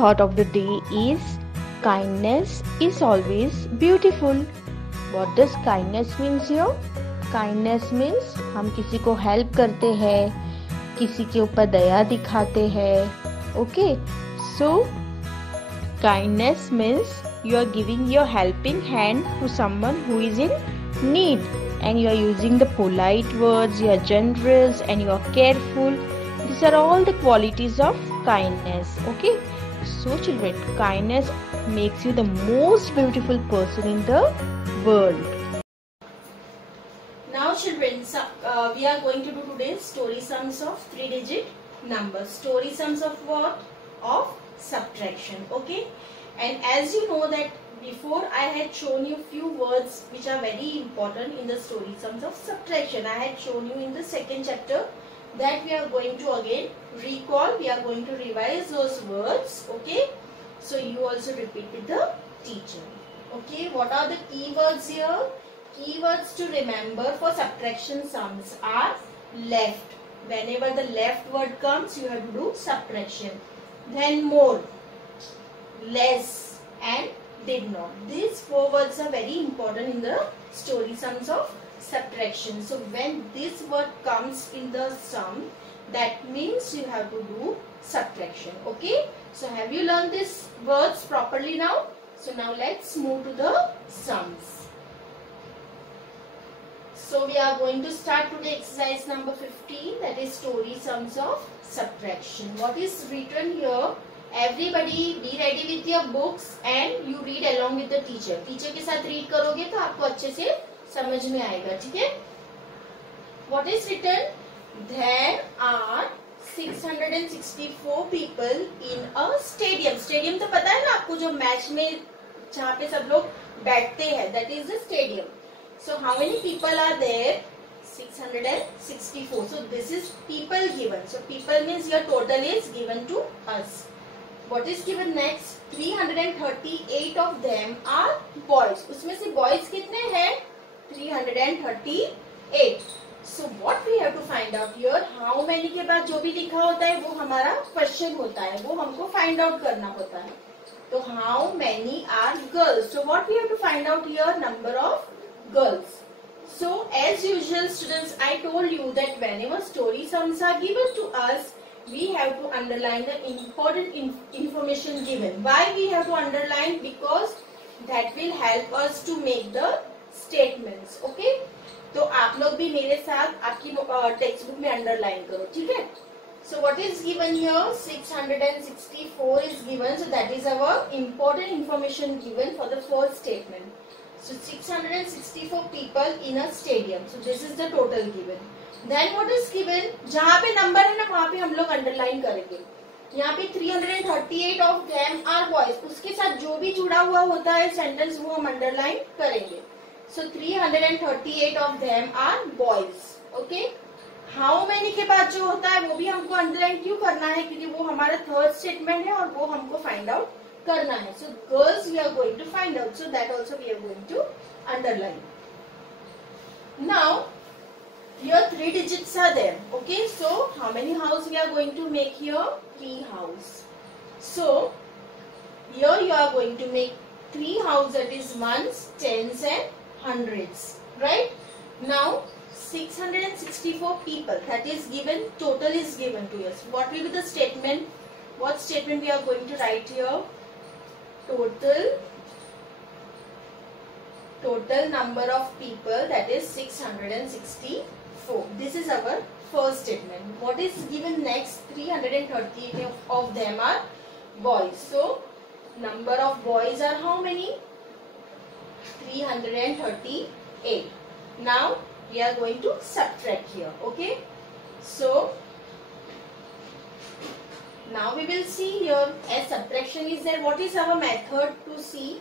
thought of the day is kindness is always beautiful. What does kindness means here? Kindness means हम किसी को help करते हैं, किसी के ऊपर दया दिखाते हैं. Okay, so kindness means you are giving your helping hand to someone who is in need, and you are using the polite words, you are generous and you are careful. These are all the qualities of kindness. Okay, so children, kindness makes you the most beautiful person in the world. Now children, we are going to do today's story sums of 3-digit numbers. Story sums of what? Of subtraction. Okay, and as you know that before I had shown you few words which are very important in the story sums of subtraction. I had shown you in the second chapter that we are going to again recall, we are going to revise those words. Okay, so you also repeat with the teacher. Okay, what are the keywords here? Keywords to remember for subtraction sums are left. Whenever the left word comes, you have to do subtraction. Then more, less and did not. These 4 words are very important in the story sums of subtraction. So when this word comes in the sum, that means you have to do subtraction. Okay, so have you learned these words properly now? So now let's move to the sums. So we are going to start today exercise number 15, that is story sums of subtraction. What is written here? Everybody be ready with your books and you read along with the teacher. Teacher के साथ read करोगे तो आपको अच्छे से समझ में आएगा. ठीक है? What is written? There are 664 people in a stadium. Stadium तो पता है ना आपको, जो मैच में जहाँ पे सब लोग बैठते हैं, that is the stadium. So how many people are there? 664. So this is people given. So people means your total is given to us. What is given next? 338 of them are boys. उसमें से boys कितने हैं? 338. So what we have to find out here? How many के बाद जो भी लिखा होता है वो हमारा question होता है, वो हमको find out करना होता है. तो how many are girls? So what we have to find out here? Number of girls. So as usual students, I told you that whenever story sums are given to us, we have to underline the important information given. Why we have to underline? Because that will help us to make the statements. Okay, तो आप लोग भी मेरे साथ आपकी text book में underline करो. ठीक है? So what is given here? 664 is given. So that is our important information given for the first statement. So 664 people in a stadium. So this is the total given. Then what is given? जहाँ पे number है ना वहाँ पे हम लोग underline करेंगे. यहाँ पे 338 of them are boys. उसके साथ जो भी जुड़ा हुआ होता है सेंटेंस वो हम अंडरलाइन करेंगे. So 338 of them are boys. Okay. How many के बाद जो होता है वो भी हमको अंडरलाइन क्यों करना है? क्योंकि वो हमारा थर्ड स्टेटमेंट है और वो हमको फाइंड आउट करना है. So girls we are going to find out. So that also we are going to underline. Now here 3 digits are there. Okay, so how many house we are going to make here? 3 house. So here you are going to make 3 house, that is ones, tens and hundreds. Right? Now 664 people, that is given, total is given to us. What will be the statement? What statement we are going to write here? Total number of people, that is 664. This is our first statement. What is given next? 338 of them are boys. So number of boys are how many? 338. Now we are going to subtract here. Okay, so now we will see here, as subtraction is there, what is our method to see?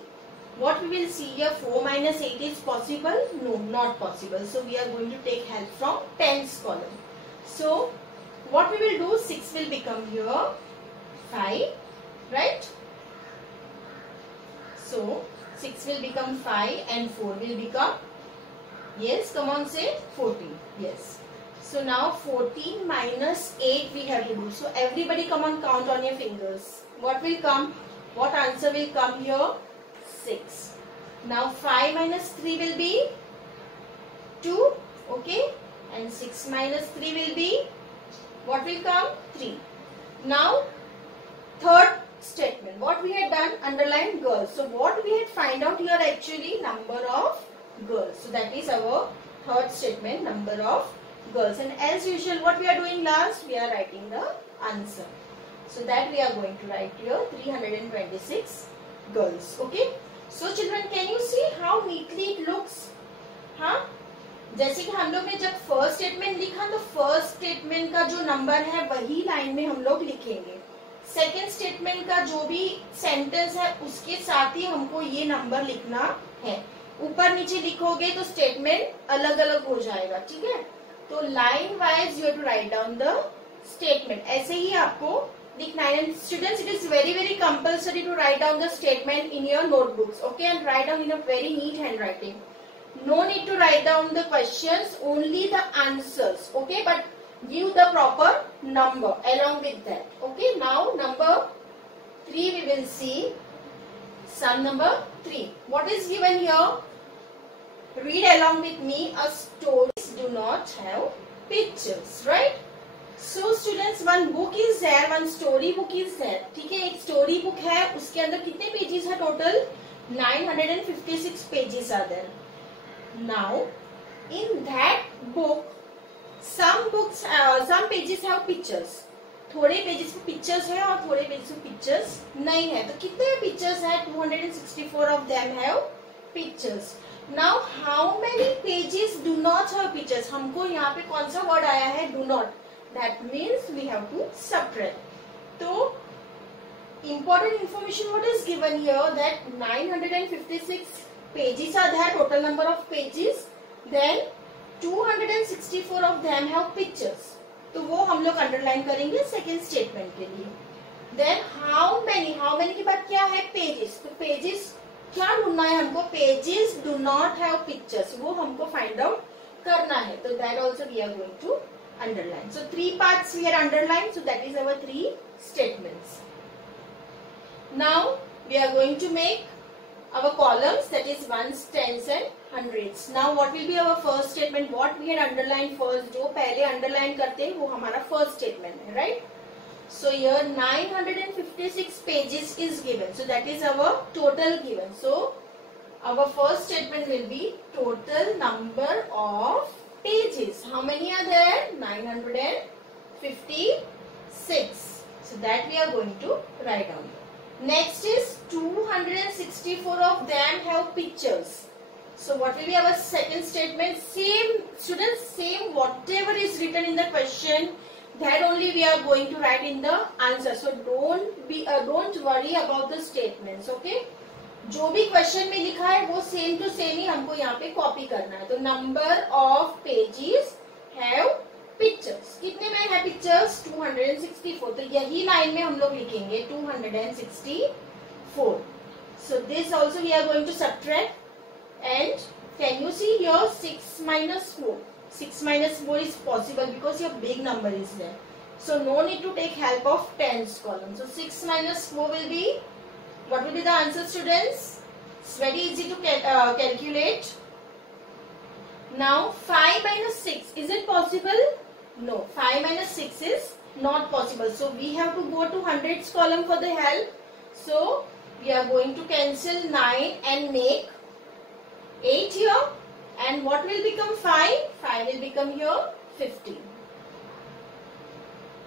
What we will see here? 4 minus 8 is possible? No, not possible. So we are going to take help from tens column. So what we will do? 6 will become here 5, right? So 6 will become 5 and 4 will become, yes, come on, say 14. Yes. So now 14 minus 8 we have to do. So everybody come on, count on your fingers. What will come? What answer will come here? 6. Now 5 minus 3 will be 2. Okay. And 6 minus 3 will be, what will come? 3. Now third statement. What we had done? Underline girls. So what we had find out here actually? Number of girls. So that is our third statement, number of girls. And as usual, what we are doing last? We are writing the answer. So that we are going to write here 326 girls. Okay. So children, can you see how neatly it looks? हाँ, जैसे कि हम लोग ने जब first statement लिखा तो first statement का जो नंबर है वही लाइन में हम लोग लिखेंगे. सेकेंड स्टेटमेंट का जो भी सेंटेंस है उसके साथ ही हमको ये नंबर लिखना है. ऊपर नीचे लिखोगे तो स्टेटमेंट अलग अलग हो जाएगा. ठीक है. तो line wise you have to write down the statement. ऐसे ही आपको लिखना है. And students, it is very very compulsory to write down the statement in your notebooks. Okay. And write down in a very neat handwriting. No need to write down the questions, only the answers. Okay, but give the proper number along with that. Okay, now number 3 we will see. Sum number 3. What is given here? Read along with me. A stories do not have pictures, right? So students, one book is there, one story book is there. ठीक है, एक story book है, उसके अंदर कितने pages है total? 956 pages are there. Now, in that book, some pages have pictures. थोड़े pages में पिक्चर्स है और थोड़े पेजेस में पिक्चर्स नहीं है. तो कितने पिक्चर्स है? 264 of them have pictures. Now, how many pages do not have pictures? हमको यहाँ पे कौन सा वर्ड आया है? Do not. That means we have to subtract. तो important information what is given here, that 956 pages are there, total number of pages. Then 264 of them have pictures. तो वो हम लोग अंडरलाइन करेंगे सेकेंड स्टेटमेंट के लिए. देन हाउ मेनी के बाद क्या है? पेजेस. तो पेजेस क्या ढूंढना है हमको? Pages do not have pictures, वो हमको फाइंड आउट करना है. तो that also we are going to underline. So 3 parts we are underlined. So that is our 3 statements. Now we are going to make our columns, that is ones, tens and hundreds. Now what will be our first statement? What we had underlined first, जो पहले underline करते हैं वो हमारा first statement है, right? So here 956 pages is given. So that is our total given. So our first statement will be total number of pages. How many are there? 956. So that we are going to write down. Next is 264 of them have pictures. So what will be our second statement? Same students, same whatever is written in the question, that only we are going to write in the answer. So don't worry about the statements. Okay? जो भी question में लिखा है वो same to same ही हमको यहाँ पे copy करना है. तो number of pages have pictures. कितने में है पिक्चर्स? 264. तो यही लाइन में हम लोग लिखेंगे 264. So this also we are going to subtract. And can you see here 6 minus 4? 6 minus 4 is possible because your big number is there. So no need to take help of tens column. So 6 minus 4 will be, what will be the answer, students? It's very easy to calculate. Now 5 minus 6, is it possible? No, 5 minus 6 is not possible. So we have to go to hundreds column for the help. So we are going to cancel 9 and make 8 here. And what will become 5? 5 will become here 15.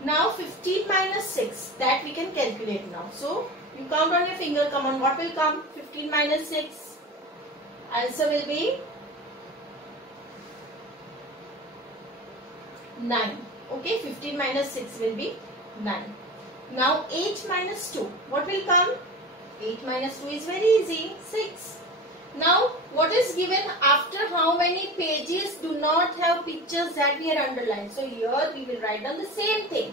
Now 15 minus 6, that we can calculate now. So you count on your finger. Come on, what will come? 15 minus 6. Answer will be 9. Okay, 15 minus 6 will be 9. Now 8 minus 2. What will come? 8 minus 2 is very easy. 6. Now what is given after how many pages do not have pictures, that we are underlined. So here we will write down the same thing.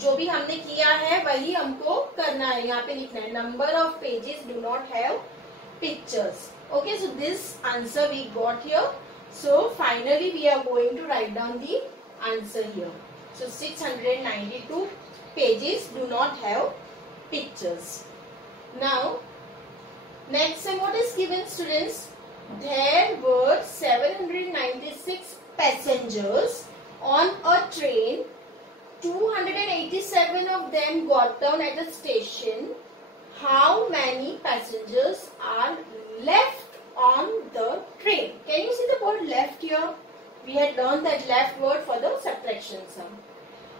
जो भी हमने किया है वही हमको करना है. यहाँ पे लिखना है number of pages do not have pictures. Okay, so this answer we got here. So finally we are going to write down the answer here. So 692 pages do not have pictures. Now, next one, what is given, students? There were 796 passengers on a train. 287 of them got down at the station. How many passengers are left on the train? Can you see the word left here? We had learned that left word for the subtraction sum.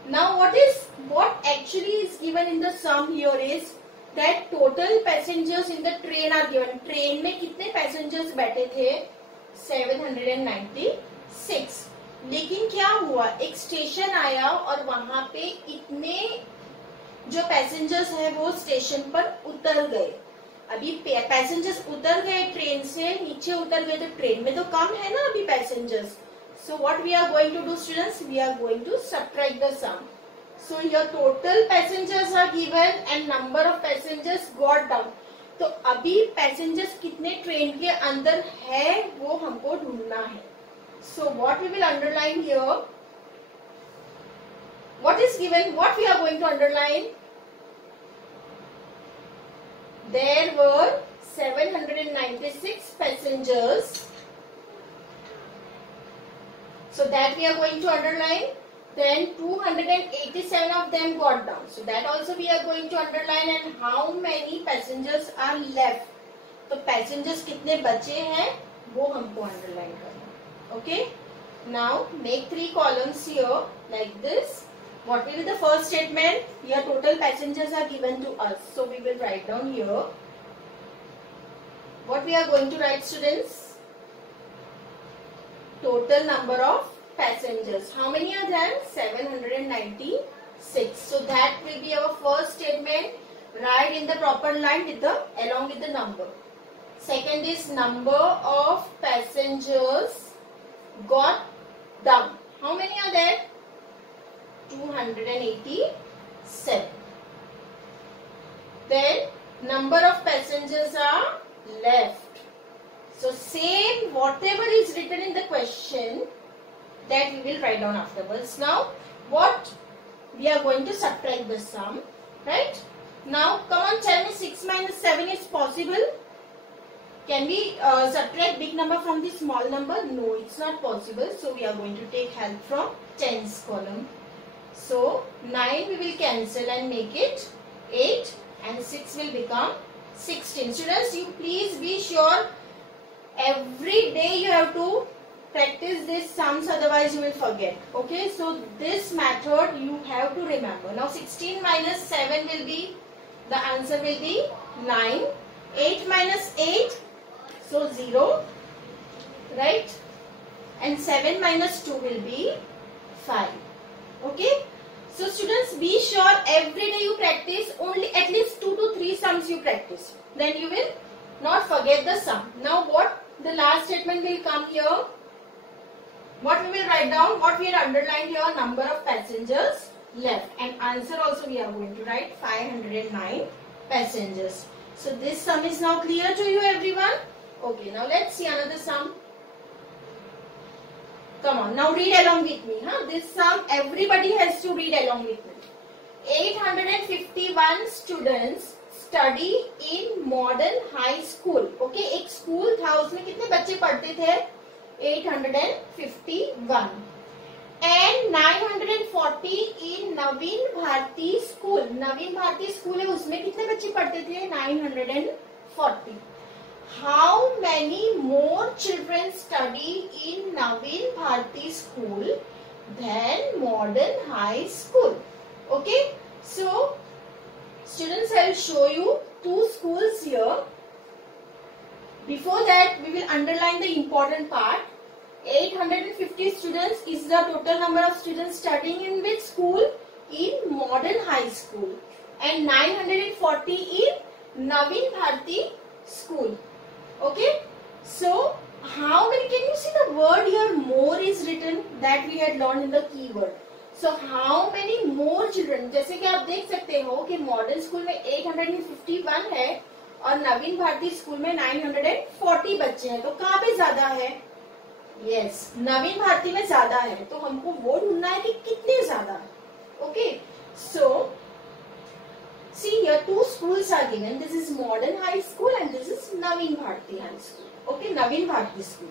Now what actually is given in the sum here is that total passengers in the train are given. Train में कितने passengers बैठे थे? 796. लेकिन क्या हुआ, एक station आया और वहां पे इतने जो पैसेंजर्स है वो स्टेशन पर उतर गए. अभी पैसेंजर्स उतर गए ट्रेन से, नीचे उतर गए, तो ट्रेन में तो कम है ना अभी passengers. So what we are going to do, students? We are going to subtract the sum. So your total passengers are given and number of passengers got down. तो अभी पैसेंजर्स कितने ट्रेन के अंदर है वो हमको ढूंढना है. So what we will underline here? What is given? What we are going to underline? There were 796 passengers. So that we are going to underline. Then 287 of them got down. So that also we are going to underline. And how many passengers are left? तो passengers कितने बचे हैं वो हमको underline करना. Okay. Now make 3 columns here like this. What will be the first statement? Here total passengers are given to us. So we will write down here. What we are going to write, students? Total number of passengers. How many are there? 796. So that will be our first statement. Write in the proper line with along with the number. Second is number of passengers got down. How many are there? 287. Then number of passengers are left. So same whatever is written in the question that we will write down afterwards. Now what we are going to subtract the sum, right? Now come on, tell me 6 minus 7 is possible. Can we subtract big number from the small number? No, it's not possible. So we are going to take help from tens column. So 9 we will cancel and make it 8 and 6 will become 16. Students, you please be sure every day you have to practice these sums, otherwise you will forget. Okay, so this method you have to remember. Now 16 minus 7 will be, the answer will be 9. 8 minus 8, so 0, right? And 7 minus 2 will be 5. Okay, so students, be sure every day you practice only at least 2 to 3 sums you practice. Then you will not forget the sum. Now what the last statement will come here? What we will write down? What we have underlined here? Number of passengers left. And answer also we are going to write 509 passengers. So this sum is now clear to you, everyone? Okay, now let's see another sum. Come on, now read along with me. This sum everybody has to read along with me. 851 students study in modern high school. Okay, एक school था, उसमें कितने बच्चे पढ़ते थे? 851. And 940 in Naveen Bharti school. Naveen Bharti school है, उसमें कितने बच्चे पढ़ते थे? 940. How many more children study in Naveen Bharati school than modern high school? Okay, so students, I will show you 2 schools here. Before that, we will underline the important part. 850 students is the total number of students studying in which school? In modern high school. And 940 in Naveen Bharati school. Okay, so how many, can you see the word here more is written that we had learned in the keyword. So how many more children, जैसे कि आप देख सकते हो कि modern school में 851 है और नवीन भारती स्कूल में 940 बच्चे हैं, तो कहाँ पे ज्यादा है? यस, नवीन भारती में ज्यादा है, तो हमको वो ढूंढना है कि कितने ज्यादा है। Okay, so see here two schools are given. This is Modern High School and this is Naveen Bharati High School. Okay, Naveen Bharati School.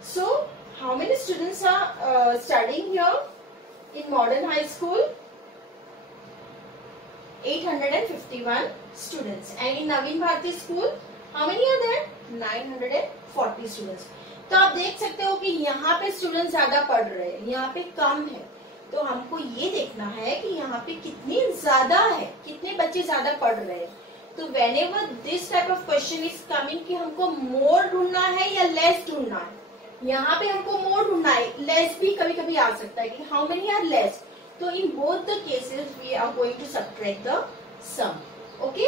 So how many students are studying here in Modern High School? 851 students. And in Naveen Bharati School, how many are there? 940 students. तो आप देख सकते हो कि यहाँ पे student ज्यादा पढ़ रहे हैं, यहाँ पे कम है। तो हमको ये देखना है कि यहाँ पे कितनी ज्यादा है, कितने बच्चे ज्यादा पढ़ रहे हैं। तो whenever this type of question is coming कि हमको मोर ढूंढना है या लेस ढूंढना है, यहाँ पे हमको मोर ढूंढना है, लेस भी कभी कभी आ सकता है कि हाउ मेनी आर लेस। तो in both the cases we are going to subtract the sum. Okay,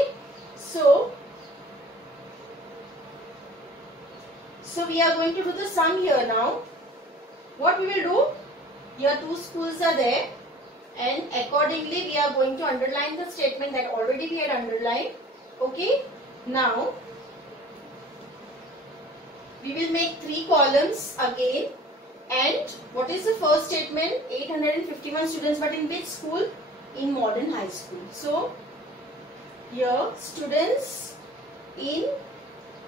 so we are going to do the sum here now. What we will do? Here two schools are there, and accordingly we are going to underline the statement that already we had underlined. Okay, now we will make 3 columns again. And what is the first statement? 851 students, but in which school? In Modern High School. So here students in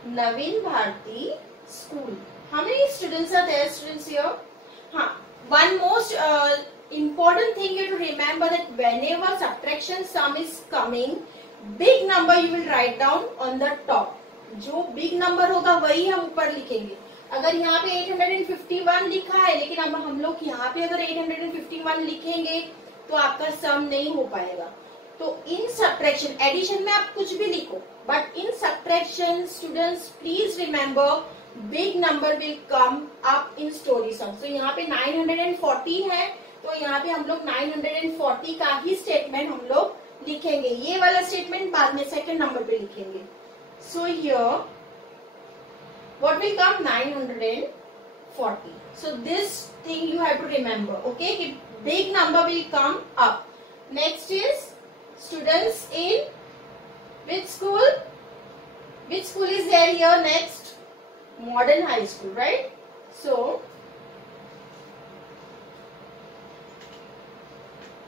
Naveen Bharati School. How many students are there, students here? One most important thing you have to remember that whenever subtraction sum is coming, big number you will write down on the top. जो big number होगा वही हम ऊपर लिखेंगे। अगर यहाँ पे 851 लिखा है, लेकिन अब हम लोग यहाँ पे अगर 851 लिखेंगे तो आपका सम नहीं हो पाएगा। तो इन सब्ट्रैक्शन, एडिशन में आप कुछ भी लिखो, but in subtraction students please remember big number will come up in story sum. तो यहाँ पे 940 है, तो यहाँ पे हम लोग 940 का ही स्टेटमेंट हम लोग लिखेंगे। ये वाला स्टेटमेंट बाद में सेकंड नंबर पे लिखेंगे। So here what will come? 940. So this thing you have to remember. Okay, big number will come up. Next is students in which school? Which school is there here next? Modern High School, right? So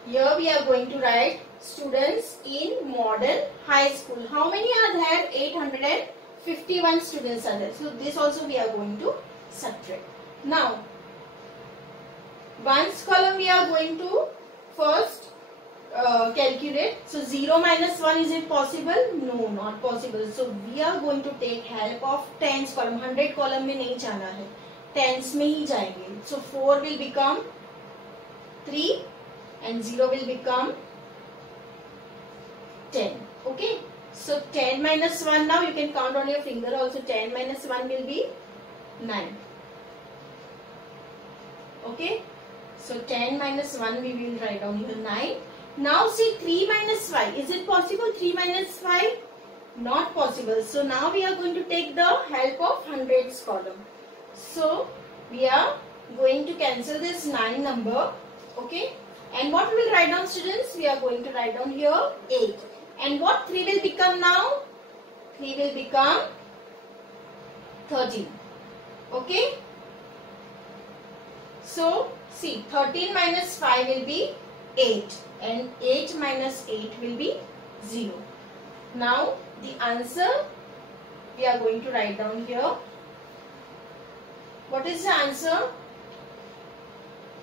here we are going to write students in Modern High School. How many are there? 851 students are there. So this also we are going to subtract. Now, ones column we are going to first calculate. So 0 minus 1, is it possible? No, not possible. So we are going to take help of tens column. 100 column में नहीं जाना है, tens में ही जाएंगे. So 4 will become 3 and 0 will become 10. Okay. So 10 minus 1, now you can count on your finger also. 10 minus 1 will be 9. Okay. So 10 minus 1 we will write down here 9. Now see 3 minus 5. Is it possible 3 minus 5? Not possible. So now we are going to take the help of hundreds column. So we are going to cancel this 9 number. Okay. And what we will write down, students? We are going to write down here 8. And what 3 will become now? 3 will become 13. Okay. So see, 13 minus 5 will be 8. And 8 minus 8 will be 0. Now the answer we are going to write down here. What is the answer?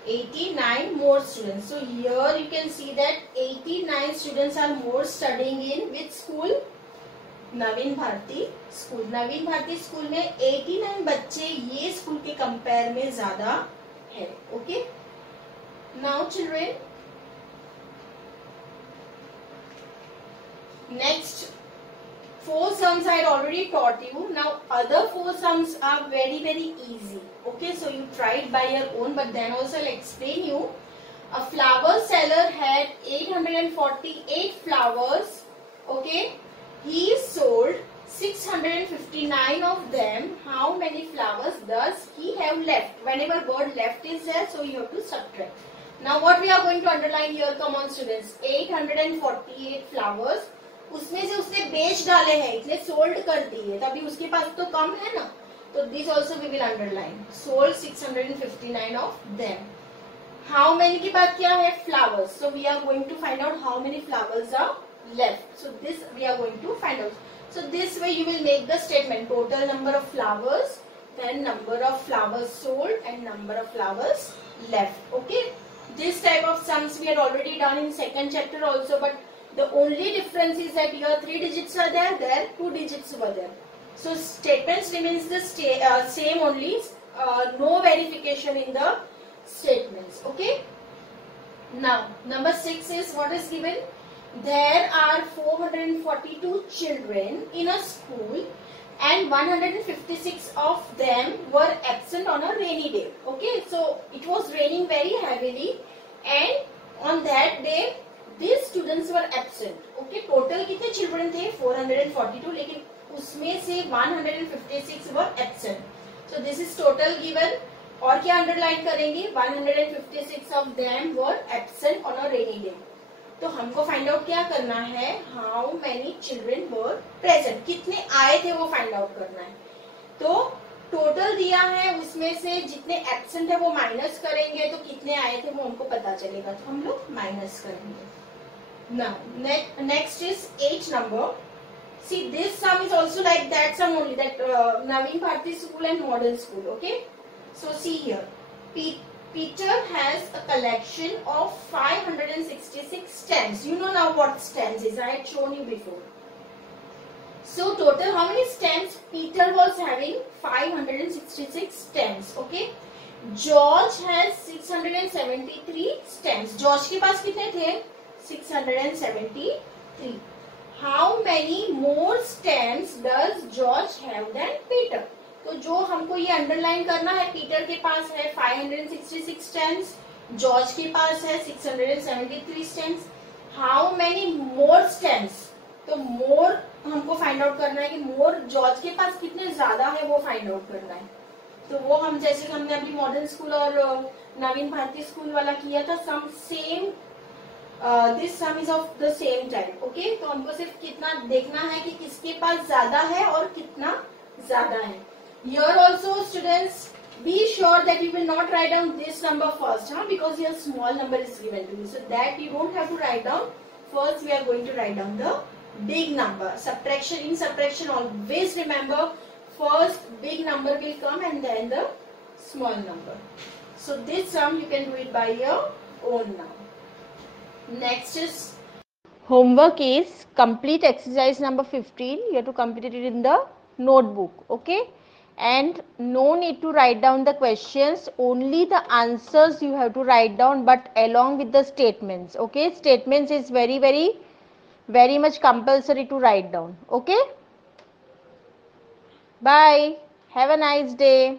89 more students. So here you can see that 89 students are more studying in which school? Naveen Bharti school. Naveen Bharti school में 89 बच्चे ये school के compare में ज्यादा है. Okay. Now children, next 4 sums I had already taught you. Now other 4 sums are very easy. Okay, so you try it by your own, but then also I'll explain you. A flower seller had 848 flowers. Okay, he sold 659 of them. How many flowers does he have left? Whenever word left is there, so you have to subtract. Now what we are going to underline here? Come on students, 848 flowers. उसमें से उसने बेच डाले हैं, इसने sold कर दिए, तभी उसके पास तो कम है ना. So this also we will underline. Sold 659 of them. How many के बाद क्या है? Flowers. So we are going to find out how many flowers are left. So this we are going to find out. So this way you will make the statement: total number of flowers, then number of flowers sold, and number of flowers left. Okay. This type of sums we had already done in second chapter also, but the only difference is that here 3 digits are there, there 2 digits were there. So statements remains the same only, no verification in the statements. Okay. Now number 6 is what is given. There are 442 children in a school and 156 of them were absent on a rainy day. Okay, so it was raining very heavily and on that day these students were absent. Okay, total कितने children थे? 442, लेकिन उसमें से 156 were absent. So this is total given. और क्या underline करेंगे? 156 of them were absent on a rainy day. तो हमको फाइंड आउट क्या करना है? How many children were present, कितने आए थे वो फाइंड आउट करना है. तो टोटल दिया है, उसमें से जितने एब्सेंट है वो माइनस करेंगे, तो कितने आए थे वो हमको पता चलेगा, तो हम लोग माइनस करेंगे. Now next is 8 number. See, this sum is also like that sum only, that Naveen Bharati School and Model School. Okay, so see here, Peter has a collection of 566 stamps. You know now what stamps is. I had shown you before. So total how many stamps Peter was having? 566 stamps. Okay. George has 673 stamps. George के पास कितने थे? 673. How many more stamps does George have than Peter? तो जो हमको ये underline करना है, Peter के पास है 566 स्टैम्प्स, जॉर्ज के पास है 673 stamps. How many more stamps? तो मोर हमको फाइंड आउट करना है कि मोर जॉर्ज के पास कितने ज्यादा है वो फाइंड आउट करना है. तो वो हम जैसे हमने अभी मॉडर्न स्कूल और नवीन भारती स्कूल वाला किया था, sum same, this sum is of the same type. Okay, तो हमको सिर्फ कितना देखना है कि किसके पास ज्यादा है और कितना ज्यादा है. Here also students, be sure that you will not write down this number first, because your small number is given to you, so that you don't have to write down first. We are going to write down the big number. Subtraction, in subtraction always remember first big number will come and then the small number. So this sum you can do it by your own now. Next is homework is complete exercise number 15. You have to complete it in the notebook. Okay, and no need to write down the questions, only the answers you have to write down, but along with the statements. Okay, statements is very much compulsory to write down. Okay, bye, have a nice day.